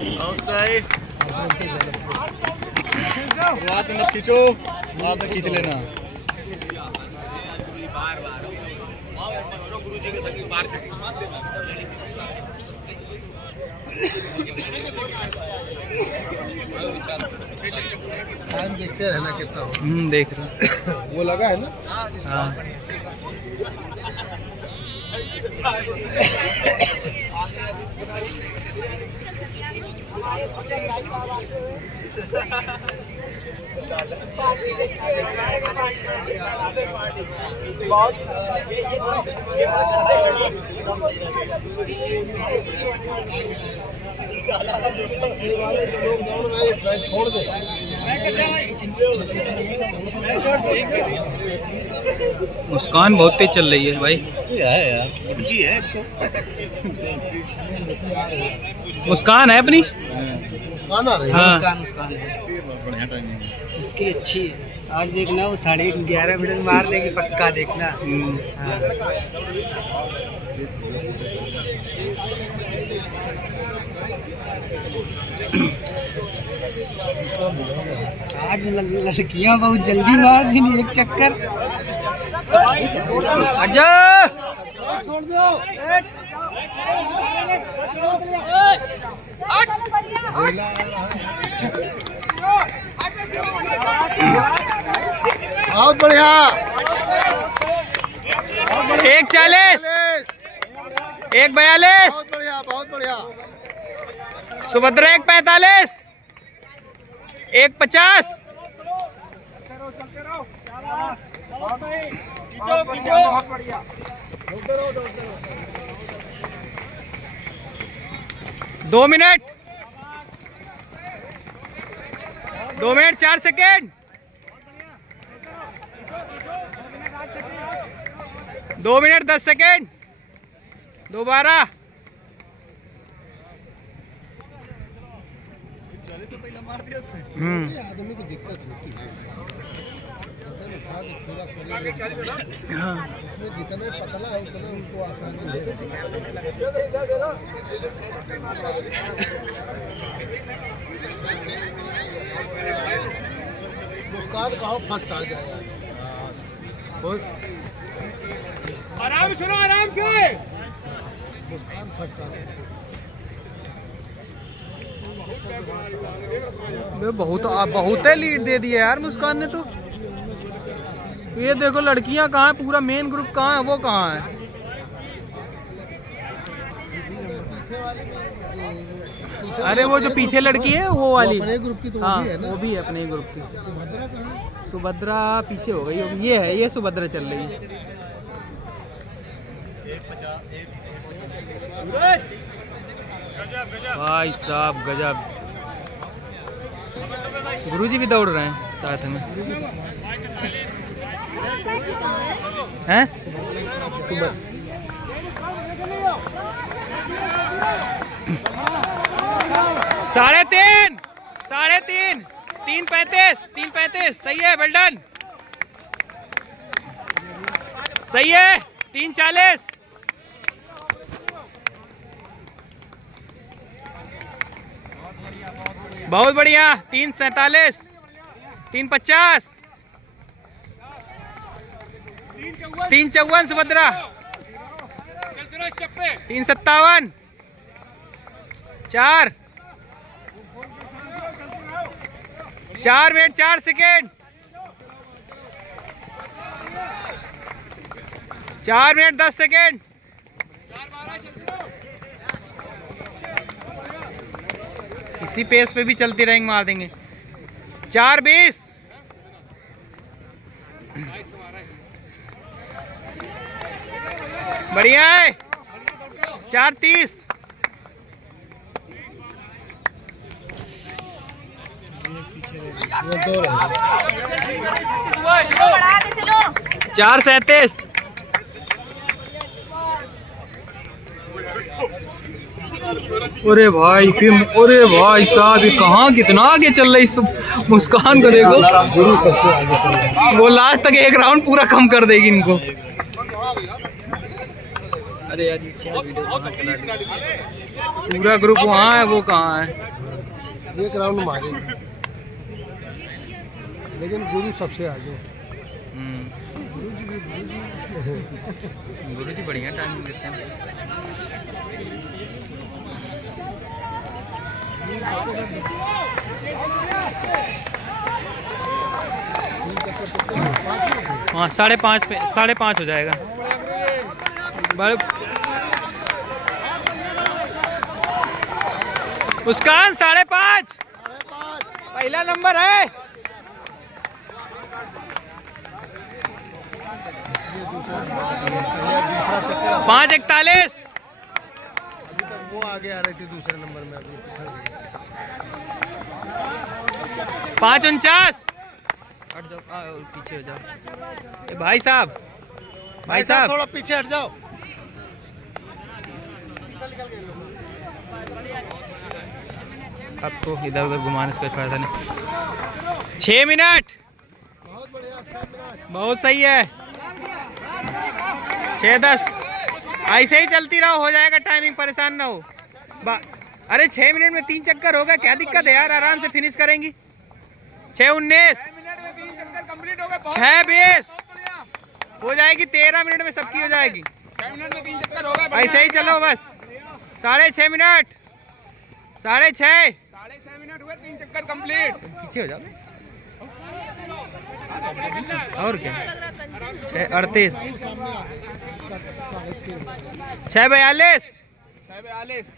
शुरुआत में मत खींचो, बाद में खींच लेना। टाइम देखते रहना कितना हो। देख रहा वो लगा है ना। हाँ छोड़ दे। मुस्कान बहुत तेज चल रही है भाई। है यार, उनकी है तो। मुस्कान है अपनी। आना रही हाँ मुस्कान है बढ़िया टाइमिंग है। उसकी अच्छी है। आज देखना वो 11:30 मिनट मार देगी पक्का देखना। हाँ। आज लड़कियां बहुत जल्दी मार दी एक चक्कर। आजा छोड़ दो। बहुत बढ़िया। 1:40 1:42 बहुत बढ़िया, बहुत बढ़िया। Subhadra 1:45 1:50 2 minute 2 minute 4 second 2 minute 10 second दोबारा। आदमी को दिक्कत होती है। इसमें जितने पतला है उतना उसको आसानी है। मुस्कान कहो फर्स्ट आ जाए। आराम सुनो आराम से। मुस्कान फर्स्ट आ सकती है। बहुत लीड दे दिया यार मुस्कान ने तो। ये देखो लड़कियां कहाँ है, पूरा मेन ग्रुप कहाँ है, वो कहाँ है। अरे वो जो पीछे लड़की है वो वाली अपने ग्रुप की तो हाँ वो भी है ना। वो भी है अपने ग्रुप की। सुभद्रा कहाँ है? सुभद्रा पीछे हो गई होगी। ये है, ये सुभद्रा चल रही है। भाई साहब गजब। गुरुजी भी दौड़ रहे हैं साथ में। हैं? सुबह 3:30 3:35 3:35 सही है। Well done. सही है। 3:40 बहुत बढ़िया। 3:47 3:50 3:54 Subhadra. 3:57 4 minute 4 second 4 minute 10 second. इसी पेस पे भी चलती रहेंगे, मार देंगे। 4:20 बढ़िया है। 4:30 4:37 अरे भाई फिर अरे भाई साहब ये कहाँ कितना आगे चल रही। मुस्कान को देखो, वो लास्ट तक एक राउंड पूरा कम कर देगी इनको। अरे यार वीडियो कहाँ चला रही है? पूरा ग्रुप वहाँ है, वो कहाँ है? एक राउंड मारेंगे, लेकिन गुरु सबसे आगे। गुरु जी बढ़िया टाइमिंग देते हैं। हाँ 5:30 पे 5:30 हो जाएगा। मुस्कान 5:30 पहला नंबर है। 5:41 अभी तक वो आगे आ रहे थे दूसरे नंबर में, अभी 5:49 हट जाओ, पीछे हो जाओ। भाई साहब थोड़ा पीछे हट जाओ। आपको इधर उधर घुमाने का फायदा नहीं। 6 मिनट बहुत बढ़िया, 6 मिनट बहुत सही है। 6:10 ऐसे ही चलती रहो, हो जाएगा टाइमिंग, परेशान ना हो। अरे 6 मिनट में 3 चक्कर होगा, क्या दिक्कत है यार, आराम से फिनिश करेंगी। 6:19 6:20 हो जाएगी, 13 मिनट में सबकी हो जाएगी। 6 मिनट में 3 चक्कर होगा। ऐसे ही चलो बस। 6:30 मिनट 6:30 6.5 मिनट हुए, 3 चक्कर कंप्लीट। पीछे हो जाओ और क्या। 6:38 6:42 6:42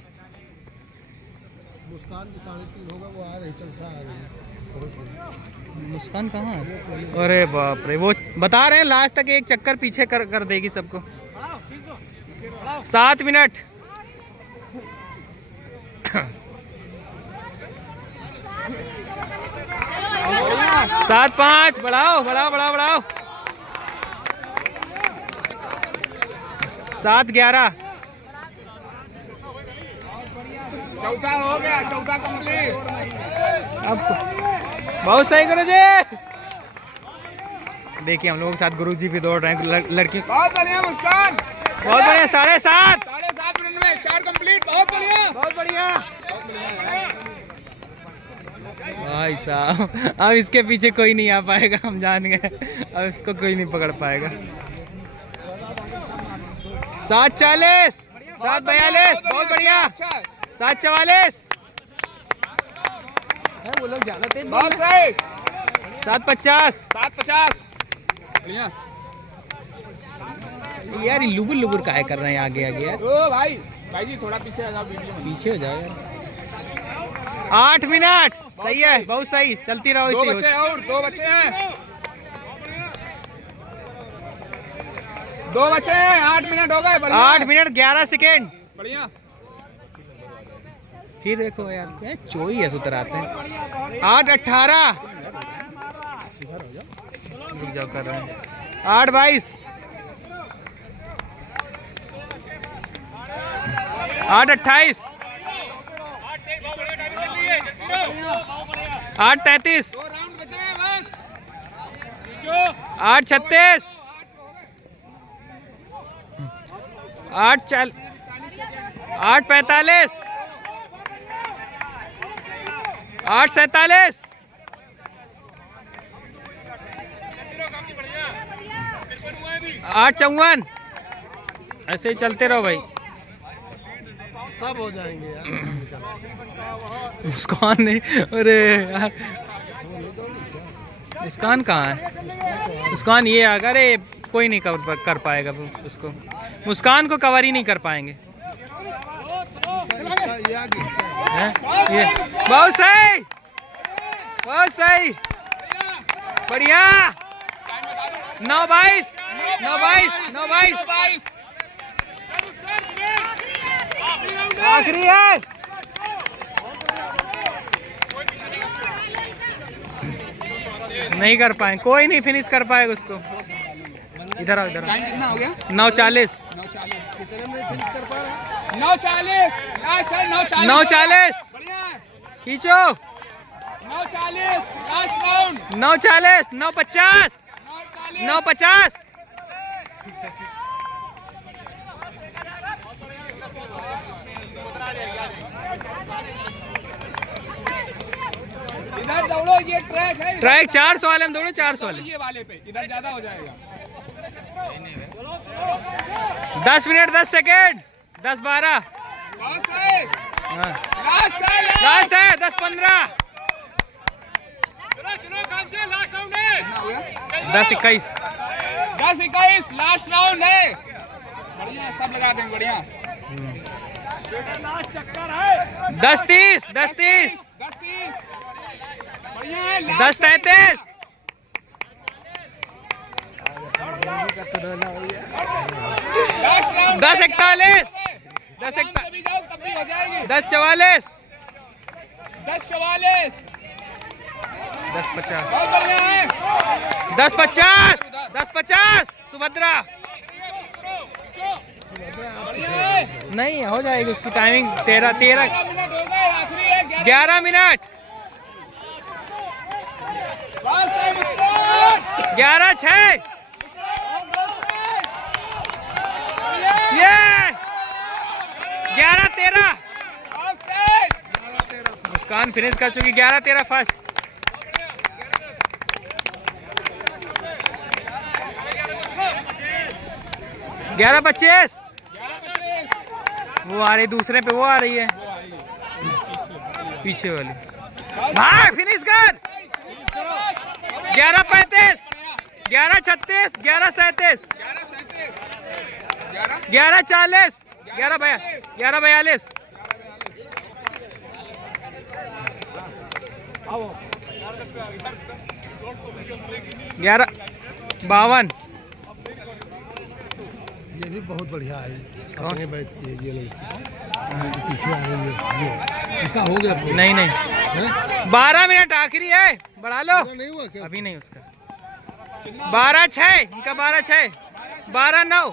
मुस्कान की 3:30 होगा, वो आ रही चलता आ रही है। मुस्कान कहाँ है? अरे बाप रे, वो बता रहे हैं लास्ट तक एक चक्कर पीछे कर देगी सबको। 7 मिनट 7:05 बढ़ाओ 7:11 चौथा हो गया, चौथा कंप्लीट। अब बहुत सही गुरु जी। देखिए हम लोगों के साथ गुरु जी भी दौड़ रहे हैं, लड़की बहुत बढ़िया मुस्कान, बहुत बढ़िया। 7:30 7.5 मिनट में 4 कंप्लीट। बहुत बढ़िया, बहुत बढ़िया भाई साहब। अब इसके पीछे कोई नहीं आ पाएगा, हम जान गए। अब इसको कोई नहीं पकड़ पाएगा। 7:40 7:42 बहुत बढ़िया। 7:44 वो लोग ज्यादा तेज बहुत सही। 7:50 7.50 बढ़िया। यार लुबुर लुबुर काहे कर रहे हैं आगे आगे यार, ओ भाई जी थोड़ा पीछे आ जाओ, वीडियो में पीछे हो जाओ यार। 8 मिनट सही है, बहुत सही, चलती रहो। 2 बच्चे और 2 बच्चे हैं, 2 बच्चे हैं। 8 मिनट हो गए। 8 मिनट 11 सेकेंड बढ़िया। फिर देखो यार क्या चोई है, सुतराते हैं। 8:18 रुक जाओ कर रहे हैं। 8:22 8:28 8:33 2 राउंड बचे हैं बस। 8:36 8:45 8:47 8:54 ऐसे ही चलते रहो भाई। सब हो जाएंगे यार। मुस्कान ने, अरे यार मुस्कान कहाँ है? मुस्कान ये आ गया। अरे कोई नहीं कर पाएगा उसको, मुस्कान को कवर ही नहीं कर पाएंगे। ये आ गया। है ये बहुत सही, बहुत सही, बढ़िया। 9:22 9:22 आखिरी है। नहीं कर पाए, कोई नहीं फिनिश कर पाएगा उसको। इधर आओ, इधर आओ। टाइम कितना हो गया? 9:40 कितने में फिनिश कर पा रहा है? 9:40 लास्ट है। 9:40 9:40 बढ़िया। खींचो। 9:40 लास्ट राउंड। 9:40 9:50 9:50 दौड़ो, ये ट्रैक है। ट्रैक 400 वाले में दौड़ो, 400 वाले। ये वाले पे इधर ज्यादा हो जाएगा। 10 मिनट 10 सेकेंड 10-12। बहुत सही। हाँ लास्ट है, लास्ट है 10-15 10-21 10-21 लास्ट राउंड है। बढ़िया, सब लगा देंगे। बढ़िया। 10-30 10-30 10-30 बढ़िया है। 10-33 लास्ट राउंड 10-41 तभी जाओ, तब भी हो जाएगी। 10-44 10-44 10-50 बहुत बढ़िया है। 10-50 10-50 सुभद्रा। बढ़िया है। नहीं हो जाएगी उसकी टाइमिंग 13 मिनट हो गए, आखिरी है। 11 मिनट बहुत सही स्टार्ट। 11-6 ये 11-13 बहुत सही। मुस्कान फिनिश कर चुकी। 11-13 फर्स्ट। 11-25 वो आ रही, दूसरे पे वो आ रही है पीछे वाली। भाई फिनिश कर। 11-35 11-36 11-37 11-40 11-42 11-52 ये भी बहुत बढ़िया है। अपने बैच की है ये लड़की। पीछे आ रही है ये। इसका हो गया पूरा। नहीं हैं? 12 मिनट आखिरी है, बढ़ा लो। नहीं हुआ क्या? अभी नहीं उसका। 12-6 इनका 12-6 12-9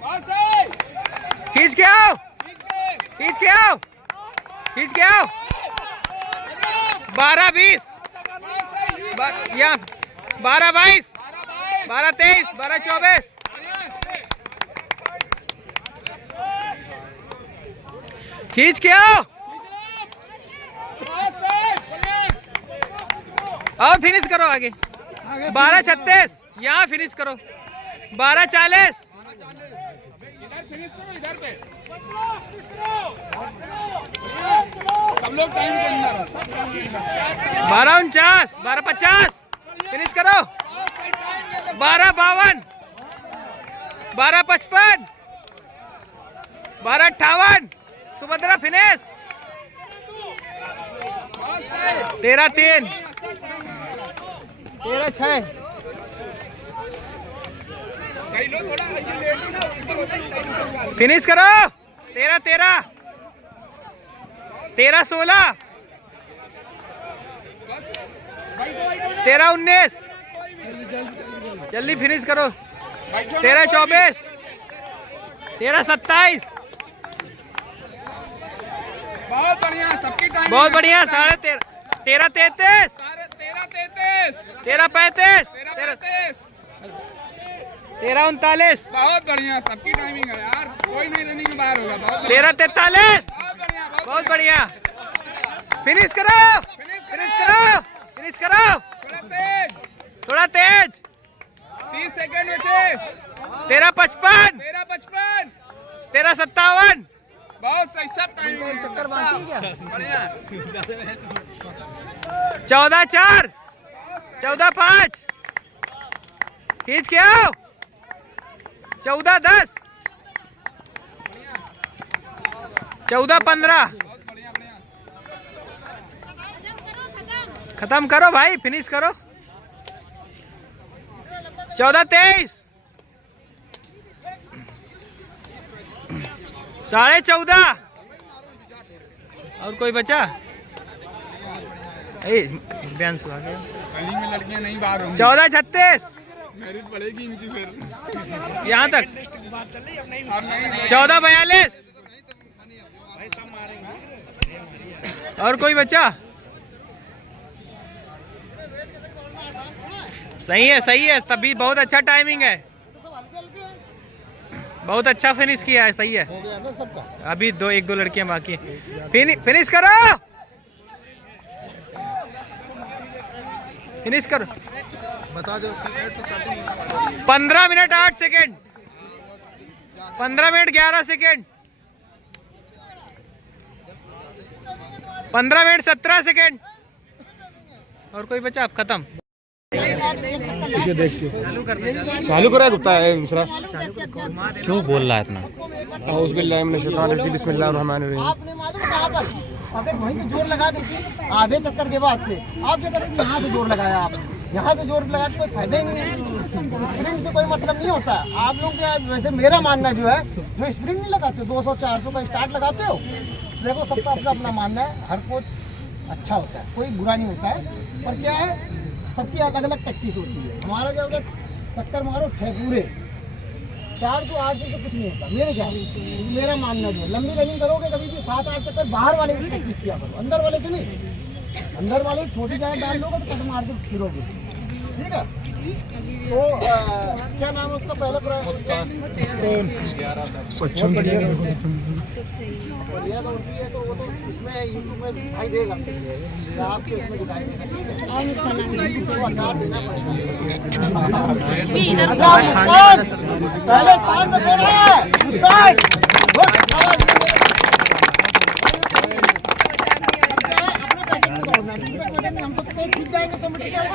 बहुत सही। खींच के आओ खींच के आओ खींच के आओ। 12-20 यहाँ 12-22 12-23 12-24 खींच के आओ। और फिनिश करो आगे। 12-36 यहाँ फिनिश करो। 12-40 इधर फिनिश करो, इधर पे सब लोग टाइम के अंदर। 12-49 12-50 फिनिश करो। 12-52 12-55 12-58 सुभद्रा फिनिश। 13-3 13-6 फिनिश करो। 13-13 13-16 13-19 जल्दी फिनिश करो। 13-24 13-27 बहुत बढ़िया, सबकी टाइम। बहुत बढ़िया। 13.5 13-33 13-33 13-35 13-39 बहुत बढ़िया, सबकी टाइमिंग है यार। कोई नहीं रनिंग में बाहर होगा। बहुत 13-43 बढ़िया, बहुत बढ़िया। फिनिश करो फिनिश करो फिनिश करो। थोड़ा तेज 30 सेकंड बचे। 13-55 13-55 13-57 बहुत सही, सब टाइमिंग चक्कर बाकी क्या। बढ़िया। 14-4 14-5 खींच के आओ। 14-10 14-15 खत्म करो भाई, फिनिश करो। 14-23 14.5 और कोई बचा? बयान आ गया। रनिंग में लड़कियां नहीं बाहर होंगी। 14-36 मेरिट बढ़ेगी इनकी फिर। यहाँ तक। अब नहीं। 14-42 और कोई बचा? सही है तभी बहुत अच्छा टाइमिंग है। बहुत अच्छा फिनिश किया है। सही है। हो गया ना सबका? अभी 1-2 लड़कियां बाकी हैं। फिनिश करो। फिनिश करो। बता दो 15 minute 8 second, 15 minute 11 second, 15 minute 17 second. और कोई बचा? अब खत्म। चालू करा गुप्ता है दूसरा। क्यों बोल रहा है इतना? बिस्मिल्लाहिर्रहमानिर्रहीम। आपने मालूम कहाँ पर अगर वहीं से जोर लगा देती आधे चक्कर के बाद से, आप जो करेंगे यहाँ से जोर लगाया, आप यहाँ से जोर लगा के कोई फायदा ही नहीं है। स्प्रिंट से कोई मतलब नहीं होता। आप लोग क्या, वैसे मेरा मानना जो है, जो स्प्रिंट नहीं लगाते 200-400 का स्टार्ट लगाते हो, देखो सबका अपना अपना मानना है। हर कोच अच्छा होता है, कोई बुरा नहीं होता है, पर क्या है सबकी अलग अलग प्रैक्टिस होती है। हमारा जो अगर चक्कर मारो 6 पूरे 400-800 से कुछ नहीं होता मेरे ख्याल में। मेरा मानना जो है लंबी रनिंग करोगे कभी भी 7-8 चक्कर बाहर वाले की प्रैक्टिस किया करो, अंदर वाले से नहीं। अंदर वाले छोटी जगह डाल लोगे तो कट मार के फिरोगे, ठीक है। तो क्या नाम है उसका पहले बढ़िया तो होती है, तो वो तो इसमें यूट्यूब में दिखाई देगा, आपके उसमें दिखाई देगा, ठीक है। और उसका नाम देना पड़ेगा। पहले स्थान पे कौन है? मुस्कान।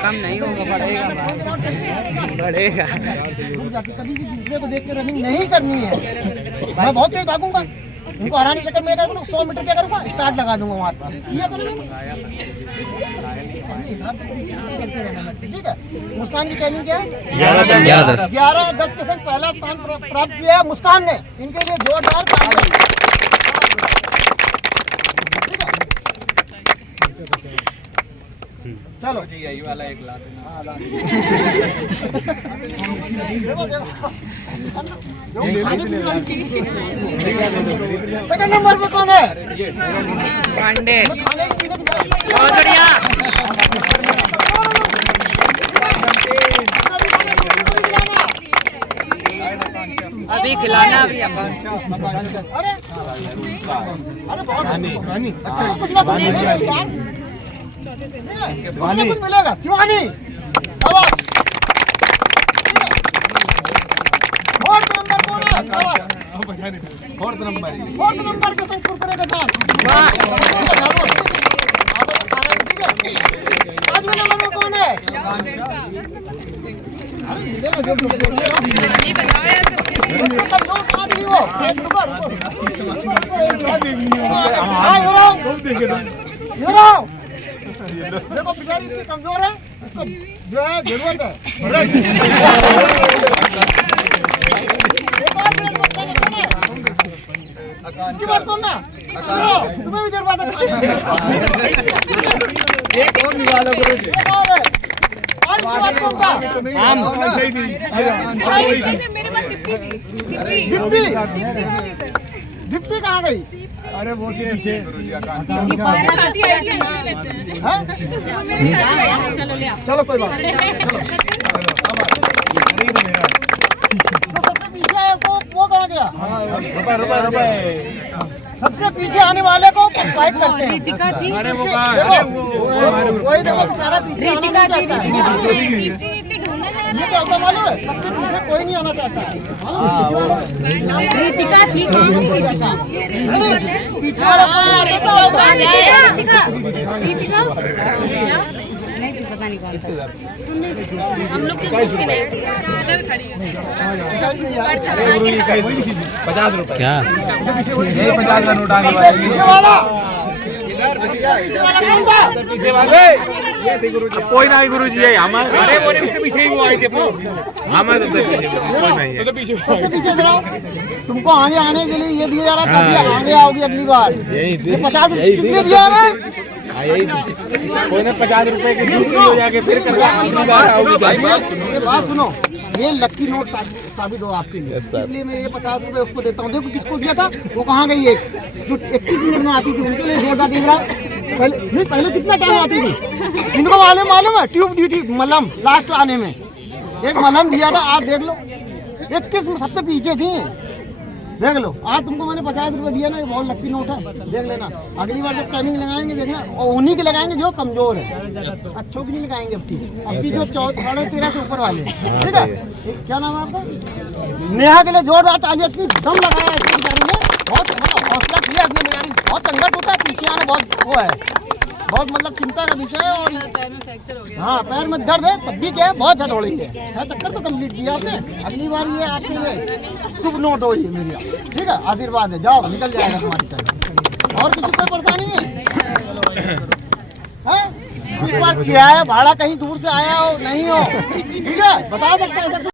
कम नहीं होगा, बढ़ेगा, बढ़ेगा। कभी भी दूसरे को देख के रनिंग नहीं करनी है। मैं बहुत तेज भागूंगा, उनको हराने चक्कर में करूँगा, 100 मीटर क्या करूँगा, स्टार्ट लगा दूंगा वहाँ पर। ये ठीक है। मुस्कान की टाइमिंग क्या है? 11:10 के संग पहला स्थान प्राप्त किया है मुस्कान ने। इनके लिए जोरदार तालियां। चलो यही वाला एक लाख सेकंड नंबर पे कौन है? पांडे। खाने की पीने की बहुत बढ़िया। अभी खिलाना भी अरे बहुत अच्छा कुछ ना कुछ मिलेगा। शिवानी फोर्थ नंबर के संग कुरकुरे के साथ। पांचवें नंबर में कौन है? देखो बेचारी इतनी कमजोर है, इसको जो है जरूरत है। इसकी बात कौन ना, तुम्हें भी जरूरत है खाने की। ये कौन निकाला गुरु जी? और इसकी बात कौन सा? मेरे पास दीप्ति थी। दीप्ति दीप्ति कहाँ गई? अरे वो के पीछे चलो कोई बात नहीं। सबसे पीछे है वो कहाँ गया? सबसे पीछे आने वाले को फाइट करते हैं। अरे वो वही देखो बेचारा पीछे आना नहीं चाहता है। ये क्या होता मालूम है? सबसे पीछे कोई नहीं आना चाहता है। पीछे वाला नहीं थी, पता नहीं कौन था। हम लोग तो ग्रुप के नहीं थे। इधर खड़ी है। 50 रुपए क्या? 50 का नोट आने पीछे वाला पीछे वाले कोई नहीं गुरुजी है हमारे। अरे वो उसके पीछे ही वो आए थे हमारे तो पीछे सबसे पीछे कराओ। तुमको आगे आने के लिए ये दिया जा रहा है, तभी आगे आओगी अगली बार। ये 50 किसने दिया है? कोई ना 50 रुपए के जूस हो जाके फिर ये बात सुनो, ये लक्की नोट साबित हो आपके लिए, इसलिए मैं ये 50 रुपए उसको देता हूँ। देखो किसको दिया था, वो कहाँ गई? एक जो 21 मिनट में आती थी, उनके लिए जोरदार देख रहा। पहले कितना टाइम आती थी इनको मालूम है? ट्यूब दी थी, मलहम लास्ट आने में एक मलहम दिया था, आप देख लो। 21 सबसे पीछे थी, देख लो, आज तुमको मैंने 50 रुपए दिया ना, ये बहुत लकी नोट है, देख लेना। अगली बार जब टाइमिंग लगाएंगे देखना, और उन्हीं के लगाएंगे जो कमजोर है, अच्छों की नहीं लगाएंगे। अब की जो 13.5 से ऊपर वाले, ठीक है। क्या नाम है आपका? नेहा के लिए जोरदार तालियां, इतनी दम लगाया है बेचारी ने, बहुत हौसला किया अपने बेचारी। बहुत संघर्ष होता है, पीछे आना बहुत वो है, बहुत मतलब चिंता का विषय है। और पैर में फ्रैक्चर हो गया। हाँ, पैर में दर्द है, तब भी क्या है, बहुत अच्छा दौड़ी है। 6 चक्कर तो कंप्लीट किया आपने। अगली बार ये आपके लिए शुभ नोट हो, ये मेरी, ठीक है, आशीर्वाद है। जाओ, निकल जाएगा तुम्हारी तरफ। और किसी कोई परेशानी है? हाँ? एक बार किराया भाड़ा कहीं दूर से आया हो नहीं हो, ठीक है, बता सकते हैं।